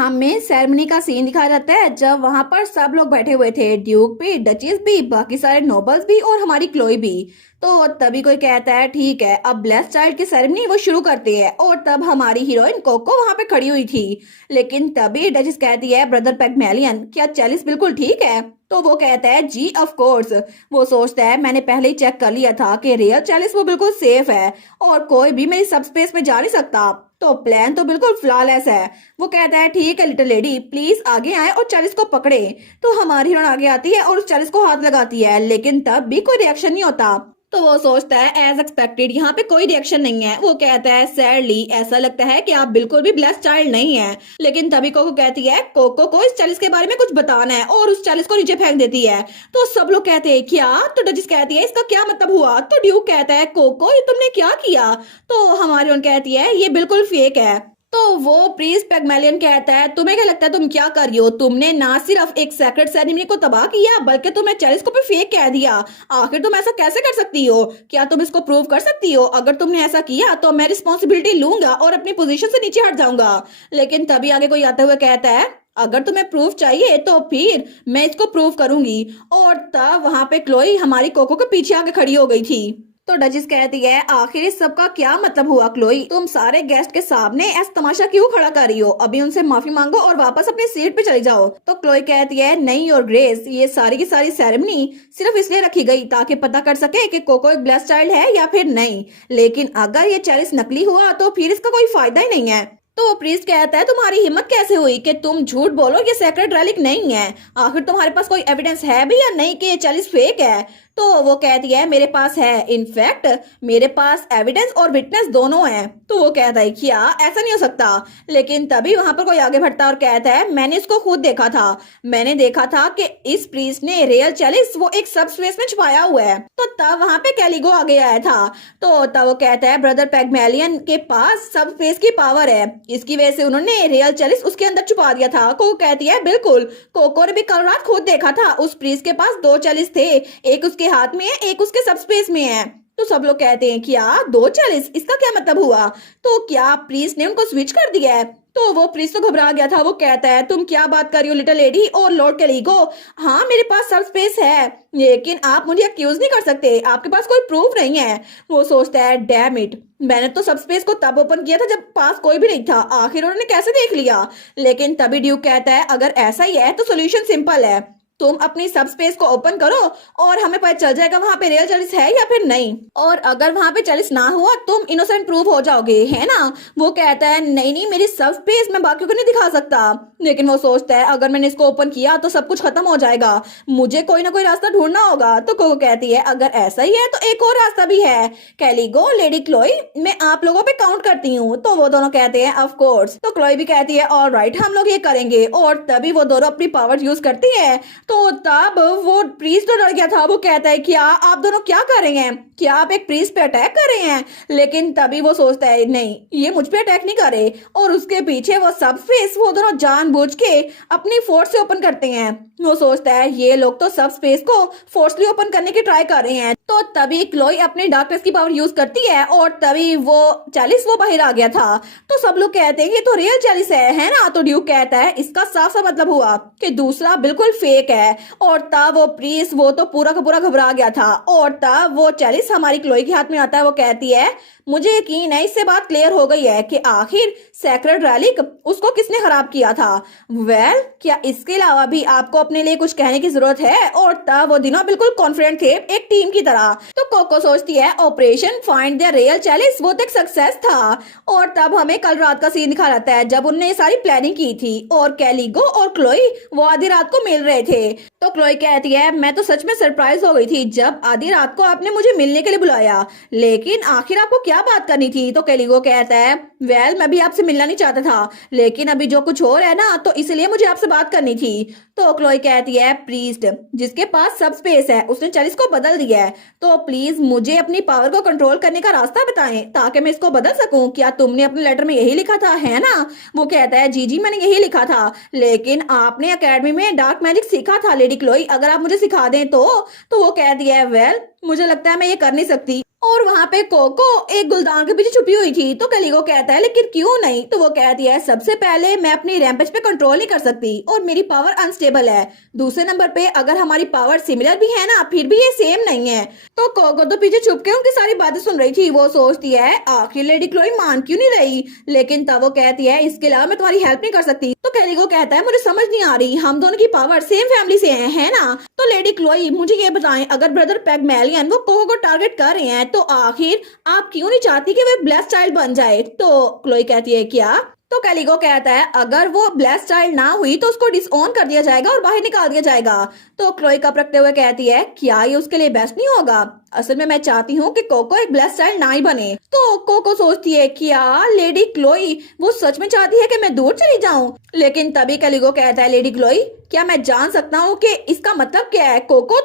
हमें सेरेमनी का सीन दिखाया जाता है जब वहां पर सब लोग बैठे हुए थे, ड्यूक भी, डचेस भी, बाकी सारे नोबल्स भी और हमारी क्लोई भी। तो तभी कोई कहता है ठीक है अब ब्लेस चाइल्ड की सेरेमनी वो शुरू करते हैं, और तब हमारी हीरोइन कोको वहां पे खड़ी हुई थी। लेकिन तभी डचेस कहती है ब्रदर पैगमेलियन क्या चैलिस बिल्कुल ठीक है? तो वो कहता है जी ऑफ कोर्स। वो सोचता है मैंने पहले ही चेक कर लिया था कि रियल चैलिस वो बिल्कुल सेफ है और कोई भी मेरी सब स्पेस में जा नहीं सकता, तो प्लान तो बिल्कुल फ्लॉलेस है। वो कहता है ठीक है लिटिल लेडी प्लीज आगे आए और चालीस को पकड़े। तो हमारी हीरोइन आगे आती है और उस चालीस को हाथ लगाती है, लेकिन तब भी कोई रिएक्शन नहीं होता। तो वो सोचता है एज एक्सपेक्टेड यहाँ पे कोई रिएक्शन नहीं है। वो कहता है सैडली ऐसा लगता है कि आप बिल्कुल भी ब्लेस्ड चाइल्ड नहीं है। लेकिन तभी कोको कहती है कोको को इस चालीस के बारे में कुछ बताना है और उस चालीस को नीचे फेंक देती है। तो सब लोग कहते हैं क्या? तो डचिस कहती है इसका क्या मतलब हुआ? तो ड्यूक कहता है कोको ये तुमने क्या किया? तो हमारी उन कहती है ये बिल्कुल फेक है। तो वो प्रीस्ट पैगमेलियन कहता है तुम्हें क्या लगता है तुम क्या कर रही हो? तुमने ना सिर्फ एक सेक्रेट सेरेमनी को तबाह किया बल्कि तुमने चैलिस को भी फेक कह दिया। आखिर तुम ऐसा कैसे कर सकती हो? क्या तुम इसको प्रूव कर सकती हो? अगर तुमने ऐसा किया तो मैं रिस्पॉन्सिबिलिटी लूंगा और अपनी पोजीशन से नीचे हट जाऊंगा। लेकिन तभी आगे कोई आते हुए कहता है अगर तुम्हें प्रूफ चाहिए तो फिर मैं इसको प्रूव करूंगी। और तब वहां पे क्लोई हमारी कोको के पीछे आके खड़ी हो गई थी। तो डचिस कहती है आखिर इस सब का क्या मतलब हुआ क्लोई? तुम सारे गेस्ट के सामने ऐसा तमाशा क्यों खड़ा कर रही हो? अभी उनसे माफी मांगो और वापस अपनी सीट पे चली जाओ। तो क्लोई कहती है नहीं और ग्रेस ये सारी की सारी सेरेमनी सिर्फ इसलिए रखी गई ताकि पता कर सके कि कोको एक ब्लेस्ड चाइल्ड है या फिर नहीं। लेकिन अगर ये चैलिस नकली हुआ तो फिर इसका कोई फायदा ही नहीं है। तो प्रीस्ट कहता है तुम्हारी हिम्मत कैसे हुई कि तुम झूठ बोलो ये सेक्रेट रेलिक नहीं है? आखिर तुम्हारे पास कोई एविडेंस है भी या नहीं कि ये चैलिस फेक है? तो वो कहती है मेरे पास है, इनफैक्ट मेरे पास एविडेंस और विटनेस दोनों हैं। तो वो कहता है क्या ऐसा नहीं हो सकता? लेकिन तभी वहां पर कोई आगे बढ़ता है और कहता है मैंने इसको खुद देखा था। मैंने देखा था कि इस प्रीस्ट ने रियल चैलिस वो एक सब स्पेस में छुपाया हुआ है। तो तब वहां पे कैलिगो आगे आया था। तो तब वो कहता है ब्रदर पैगमेलियन के पास सब स्पेस की पावर है, इसकी वजह से उन्होंने रियल चैलिस उसके अंदर छुपा दिया था। कोको कहती है बिल्कुल, कोको ने भी कल रात खुद देखा था उस प्रीस्ट के पास दो चैलिस थे, एक उसके हाथ में है एक उसके सब स्पेस में है। तो सब लोग कहते हैं क्या दो चैलिस, इसका क्या मतलब हुआ? तो क्या प्रीस्ट ने उनको स्विच कर दिया है? तो वो प्रीस्ट तो घबरा गया था। वो कहता है तुम क्या बात कर रही हो लिटिल लेडी और लॉर्ड कैलिगो? हाँ मेरे पास सब स्पेस है लेकिन आप मुझे अक्यूज नहीं कर सकते, आपके पास कोई प्रूफ नहीं है। वो सोचता है डैम इट, मैंने तो सब स्पेस को तब ओपन किया था जब पास कोई भी नहीं था, आखिर उन्होंने कैसे देख लिया? लेकिन तभी ड्यूक कहता है अगर ऐसा ही है तो सोल्यूशन सिंपल है, तुम अपनी सब स्पेस को ओपन करो और हमें पता चल जाएगा वहां पे रियल चैलिस है या फिर नहीं। और अगर वहां पे चैलिस ना हुआ तुम इनोसेंट प्रूफ हो जाओगे, है ना? वो कहता है नहीं नहीं मेरी सब स्पेस मैं बाकियों को नहीं दिखा सकता। लेकिन वो सोचता है अगर मैंने इसको ओपन किया तो सब कुछ खत्म हो जाएगा, मुझे कोई ना कोई रास्ता ढूंढना होगा। तो कोको कहती है अगर ऐसा ही है तो एक और रास्ता भी है, कैलिगो लेडी क्लोई मैं आप लोगों पे काउंट करती हूँ। तो वो दोनों कहते हैं ऑफ कोर्स। तो क्लोई भी कहती है ऑलराइट हम लोग ये करेंगे। और तभी वो दोनों अपनी पावर यूज करती है। तो तब वो प्रीस्ट तो डर गया था। वो कहता है क्या आप दोनों क्या कर रहे हैं? क्या आप एक प्रीस्ट पे अटैक कर रहे हैं? लेकिन तभी वो सोचता है नहीं ये मुझ पे अटैक नहीं कर रहे, और उसके पीछे वो सब स्पेस वो दोनों जानबूझ के अपनी फोर्स से ओपन करते हैं। वो सोचता है ये लोग तो सब स्पेस को फोर्सली ओपन करने की ट्राई कर रहे हैं। तो तभी क्लोई अपनी डार्कनेस की पावर यूज करती है और तभी वो चैलिस वो बाहर आ गया था। तो सब लोग कहते हैं ये तो रियल चैलिस है ना? तो ड्यूक कहता है इसका साफ सा मतलब हुआ कि दूसरा बिल्कुल फेक है। और तब वो प्रीस्ट वो तो पूरा का पूरा घबरा गया था। और तब वो चैलिस हमारी क्लोई के हाथ में आता है। वो कहती है मुझे यकीन है इससे बात क्लियर हो गई है कि आखिर सेक्रेट रेलिक उसको किसने खराब किया था। वेल क्या इसके अलावा भी आपको अपने लिए कुछ कहने की जरूरत है? और तब वो दिनों बिल्कुल कॉन्फिडेंट थे एक टीम की तरह। तो कोको सोचती है operation find the real chalice वो तो एक सक्सेस था। और तब हमें कल रात का सीन दिखा जाता है जब उन्होंने सारी प्लानिंग की थी और कैलिगो और क्लोई वो आधी रात को मिल रहे थे। तो क्लोई कहती है मैं तो सच में सरप्राइज हो गई थी जब आधी रात को आपने मुझे मिलने के लिए बुलाया, लेकिन आखिर आपको क्या बात करनी थी? तो कैलिगो कहता है वेल मैं भी आपसे मिलना नहीं चाहता था लेकिन अभी जो कुछ हो रहा है ना तो इसलिए मुझे आपसे बात करनी थी। तो क्लोई कहती है प्रीस्ट जिसके पास सब स्पेस है उसने चैलिस को बदल दिया है, तो प्लीज मुझे अपनी पावर को कंट्रोल करने का रास्ता बताएं ताकि मैं इसको बदल सकूं। क्या तुमने अपने लेटर में यही लिखा था, है ना? वो कहता है जी मैंने यही लिखा था, लेकिन आपने अकेडमी में डार्क मैजिक सीखा था लेडी क्लोई, अगर आप मुझे सिखा दें तो वो कहती है वेल मुझे लगता है मैं ये कर नहीं सकती। और वहां पे कोको एक गुलदान के पीछे छुपी हुई थी। तो कैलिगो कहता है लेकिन क्यों नहीं? तो वो कहती है सबसे पहले मैं अपनी रैम्पेज पे कंट्रोल नहीं कर सकती और मेरी पावर अनस्टेबल है। दूसरे नंबर पे अगर हमारी पावर सिमिलर भी है ना फिर भी ये सेम नहीं है। तो कोको तो पीछे छुप के उनकी सारी बातें सुन रही थी। वो सोचती है आखिर लेडी क्लोई मान क्यों नहीं रही, लेकिन तब वो कहती है इसके अलावा मैं तुम्हारी हेल्प नहीं कर सकती। तो कैलिगो कहता है मुझे समझ नहीं आ रही, हम दोनों की पावर सेम फैमिली से है ना? तो लेडी क्लोई मुझे ये बताएं अगर ब्रदर पैगमेलियन वो कोको को टारगेट कर रहे हैं तो आखिर आप क्यों नहीं चाहती कि वो ब्लेस्ड चाइल्ड बन जाए? तो क्लोई कहती है क्या? तो कैलिगो कहता है अगर वो ब्लेस्ड चाइल्ड ना हुई तो उसको डिसऑन कर दिया जाएगा और बाहर निकाल दिया जाएगा। तो क्लोई कप रखते हुए कहती है क्या ये उसके लिए बेस्ट नहीं होगा? असल में मैं चाहती हूँ कि कोको एक ब्लेस्ड चाइल्ड ना ही बने। तो कोको सोचती है क्या लेडी क्लोई वो सच में चाहती है कि मैं दूर चली जाऊं? लेकिन तभी कैलिगो कहता है लेडी क्लोई क्या मैं जान सकता हूँ कि इसका मतलब क्या है? कोको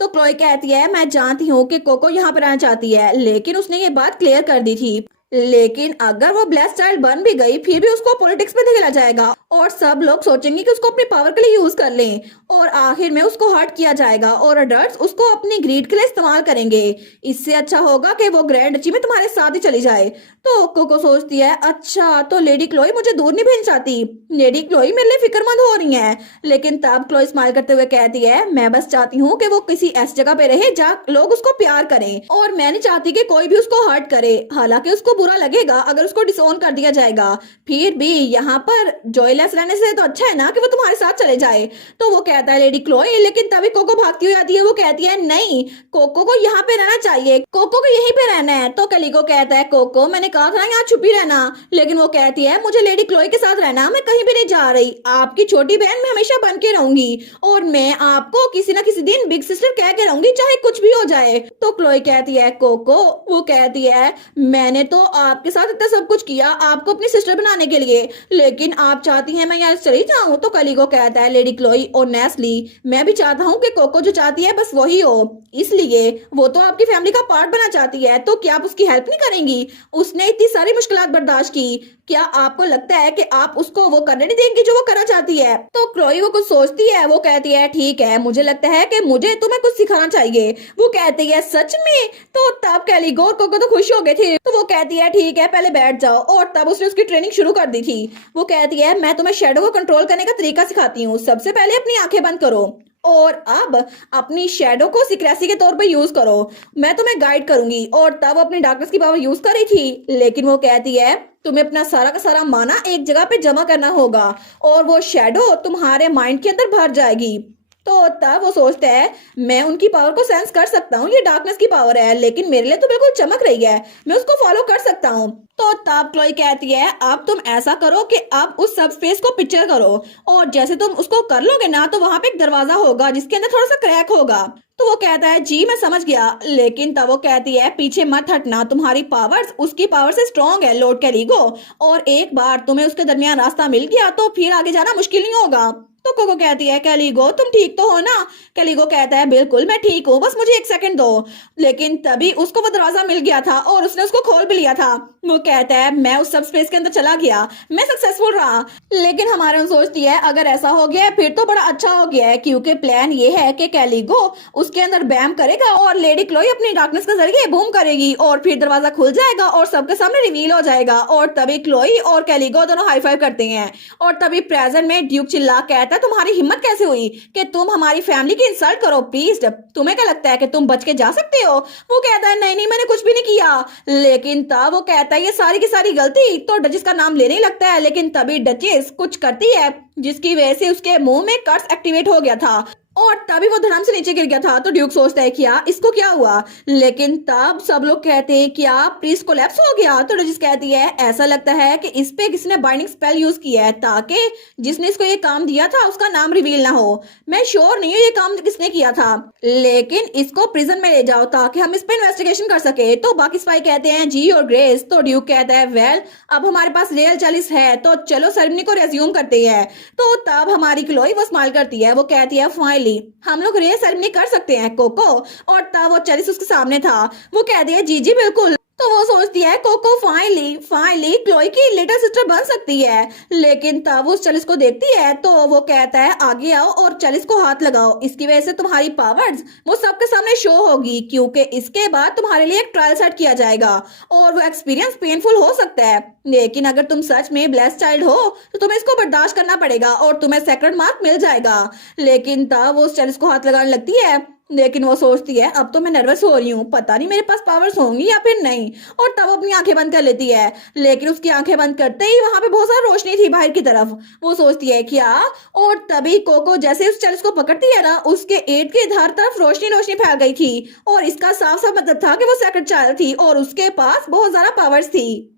तो क्लोई कहती है मैं जानती हूँ कि कोको यहाँ पर आना चाहती है, लेकिन उसने ये बात क्लियर कर दी थी। लेकिन अगर वो ब्लेस्ड चाइल्ड बन भी गई फिर भी उसको पॉलिटिक्स में धकेला जाएगा और सब लोग सोचेंगे कि उसको अपनी पावर के लिए यूज कर लें और आखिर में उसको हर्ट किया जाएगा और अडल्ट्स उसको अपनी ग्रीड के लिए इस्तेमाल करेंगे। इससे अच्छा होगा कि वो ग्रैंड डची में तुम्हारे साथ ही चली जाए। तो कोको सोचती है अच्छा तो लेडी क्लोई मुझे दूर नहीं भेजना चाहती, लेडी क्लोई मेरे लिए फिक्रमंद हो रही है। लेकिन तब क्लोई स्माइल करते हुए कहती है मैं बस चाहती हूँ कि वो किसी ऐसी जगह पे रहे जहाँ लोग उसको प्यार करें और मैं नहीं चाहती कि कोई भी उसको हर्ट करे। हालांकि उसको बुरा लगेगा अगर उसको डिसओन कर दिया जाएगा, फिर भी यहाँ पर जॉयलेस रहने से तो अच्छा है ना कि वो तुम्हारे साथ चले जाए। तो वो कहता है लेडी क्लोई, लेकिन तभी कोको भागती हुई आती है। वो कहती है नहीं कोको को यहाँ पे रहना चाहिए, कोको को यहीं पे रहना है। तो कैलिगो कहता है कोको मैंने कहा था यहाँ छुपी रहना, लेकिन वो कहती है मुझे लेडी क्लोई के साथ रहना, मैं कहीं भी नहीं जा रही, आपकी छोटी बहन मैं हमेशा बन के रहूंगी और मैं आपको किसी ना किसी दिन बिग सिस्टर कह के रहूंगी चाहे कुछ भी हो जाए। तो क्लोई कहती है कोको, वो कहती है मैंने तो आपके साथ इतना सब कुछ किया आपको अपनी सिस्टर बनाने के लिए, लेकिन आप चाहती हैं मैं यहाँ चली जाऊं? तो कैलिगो कहता है लेडी क्लोई ऑनेस्टली मैं भी चाहता हूँ कि कोको जो चाहती है बस वही हो, इसलिए वो तो आपकी फैमिली का पार्ट बनना चाहती है, तो क्या आप उसकी हेल्प नहीं करेंगी? उसने इतनी सारी मुश्किलात बर्दाश्त की, क्या आपको लगता है कि आप उसको वो करने नहीं देंगे जो वो करना चाहती है? तो क्लोई वो कुछ सोचती है, वो कहती है ठीक है मुझे लगता है कि मुझे तुम्हें कुछ सिखाना चाहिए। वो कहती है सच में? तो तब कैलिगो और कोको तो खुश हो गए थे। तो वो कहती है ठीक है पहले बैठ जाओ और तब उसने उसकी ट्रेनिंग शुरू कर दी थी। वो कहती है मैं तुम्हें शैडो को कंट्रोल करने का तरीका सिखाती हूँ, सबसे पहले अपनी आंखें बंद करो और अब अपनी शैडो को सिक्रेसी के तौर पे यूज करो, मैं तुम्हें गाइड करूंगी। और तब अपनी डार्कनेस की पावर यूज कर रही थी, लेकिन वो कहती है तुम्हें अपना सारा का सारा माना एक जगह पे जमा करना होगा और वो शैडो तुम्हारे माइंड के अंदर भर जाएगी। तो तब वो सोचता है मैं उनकी पावर को सेंस कर सकता हूँ, ये डार्कनेस की पावर है लेकिन मेरे लिए तो बिल्कुल चमक रही है, मैं उसको फॉलो कर सकता हूँ। तो तब क्लोई कहती है अब तुम ऐसा करो कि अब उस सब स्पेस को पिक्चर करो और जैसे तुम उसको कर लोगे ना तो वहां पे एक दरवाजा होगा जिसके अंदर थोड़ा सा क्रैक होगा। तो वो कहता है जी मैं समझ गया, लेकिन तब वो कहती है पीछे मत हटना, तुम्हारी पावर्स उसकी पावर से स्ट्रॉन्ग है लॉर्ड कैलिगो, और एक बार तुम्हें उसके दरमियान रास्ता मिल गया तो फिर आगे जाना मुश्किल नहीं होगा। तो कोको कहती है कैलिगो तुम ठीक तो हो ना? कैलिगो कहता है बिल्कुल मैं ठीक हूँ, बस मुझे एक सेकंड दो। लेकिन तभी उसको वो दरवाजा मिल गया था और उसने उसको खोल भी लिया था। वो कहता है मैं उस सब स्पेस के अंदर चला गया, मैं सक्सेसफुल रहा। लेकिन हमारे सोचती है अगर ऐसा हो गया है फिर तो बड़ा अच्छा हो गया है, क्योंकि प्लान ये है कि कैलिगो उसके अंदर बैम करेगा और लेडी क्लोई अपनी डार्कनेस के जरिए बूम करेगी और फिर दरवाजा खुल जाएगा और सबके सामने रिवील हो जाएगा। और तभी क्लोई और कैलिगो दोनों हाई फाइव करते हैं और तभी प्रेजेंट में ड्यूक चिल्ला कहता है तुम्हारी हिम्मत कैसे हुई कि तुम हमारी फैमिली की इंसल्ट करो? प्लीज तुम्हें क्या लगता है कि तुम बच के जा सकते हो? वो कहता है नहीं नहीं मैंने कुछ भी नहीं किया। लेकिन तब वो कहता है ये सारी की सारी गलती तो डचेस का नाम लेने ही लगता है, लेकिन तभी डचेस कुछ करती है जिसकी वजह से उसके मुंह में कर्स एक्टिवेट हो गया था और तभी वो धड़ाम से नीचे गिर गया था। तो ड्यूक सोचता है क्या इसको क्या हुआ, लेकिन तब सब लोग कहते हैं क्या प्रीस्ट कोलैप्स हो गया? तो डचेस कहती है ऐसा लगता है कि इस पे किसी ने बाइंडिंग स्पेल यूज किया है ताकि जिसने इसको ये काम दिया था उसका नाम रिवील ना हो। मैं श्योर नहीं हूँ ये काम किसने किया था, लेकिन इसको प्रिजन में ले जाओ ताकि हम इस पे इन्वेस्टिगेशन कर सके। तो बाकी स्पाई कहते हैं जी और ग्रेस। तो ड्यूक कहता है वेल अब हमारे पास रियल चालीस है तो चलो सेरेमनी को रेज्यूम करते हैं। तो तब हमारी क्लोई वो स्माइल करती है, वो कहती है फाइनली हम लोग रियल सेरेमनी कर सकते हैं कोको। और तब वो चालीस उसके सामने था, वो कहती है जी जी बिल्कुल। तो वो सोचती है कोको फाइनली फाइनली क्लोई की लिटिल सिस्टर बन सकती है। लेकिन तब वो चलिस को देखती है तो वो कहता है आगे आओ और चलिस को हाथ लगाओ, इसकी वजह से तुम्हारी पावर्स वो सबके सामने शो होगी, क्योंकि इसके बाद तुम्हारे लिए एक ट्रायल सेट किया जाएगा और वो एक्सपीरियंस पेनफुल हो सकता है, लेकिन अगर तुम सच में ब्लेस्ड चाइल्ड हो तो तुम्हें इसको बर्दाश्त करना पड़ेगा और तुम्हें सेक्रेड मार्क मिल जाएगा। लेकिन तब वो चलिस को हाथ लगाने लगती है, लेकिन वो सोचती है अब तो मैं नर्वस हो रही हूँ, पता नहीं मेरे पास पावर्स होंगी या फिर नहीं, और तब वो अपनी आंखें बंद कर लेती है। लेकिन उसकी आंखें बंद करते ही वहां पे बहुत सारी रोशनी थी बाहर की तरफ। वो सोचती है क्या, और तभी कोको जैसे उस चलिस को पकड़ती है ना, उसके एट के हर तरफ रोशनी रोशनी फैल गई थी और इसका साफ साफ मतलब था कि वो सेकंड चाइल्ड थी और उसके पास बहुत ज्यादा पावर्स थी।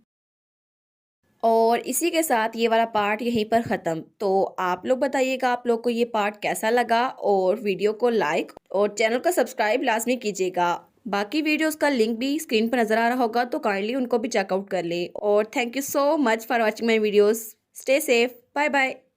और इसी के साथ ये वाला पार्ट यहीं पर ख़त्म। तो आप लोग बताइएगा आप लोग को ये पार्ट कैसा लगा, और वीडियो को लाइक और चैनल को सब्सक्राइब लाजमी कीजिएगा। बाकी वीडियोस का लिंक भी स्क्रीन पर नज़र आ रहा होगा, तो काइंडली उनको भी चेकआउट कर ले। और thank you so much for watching my videos. Stay safe, bye bye.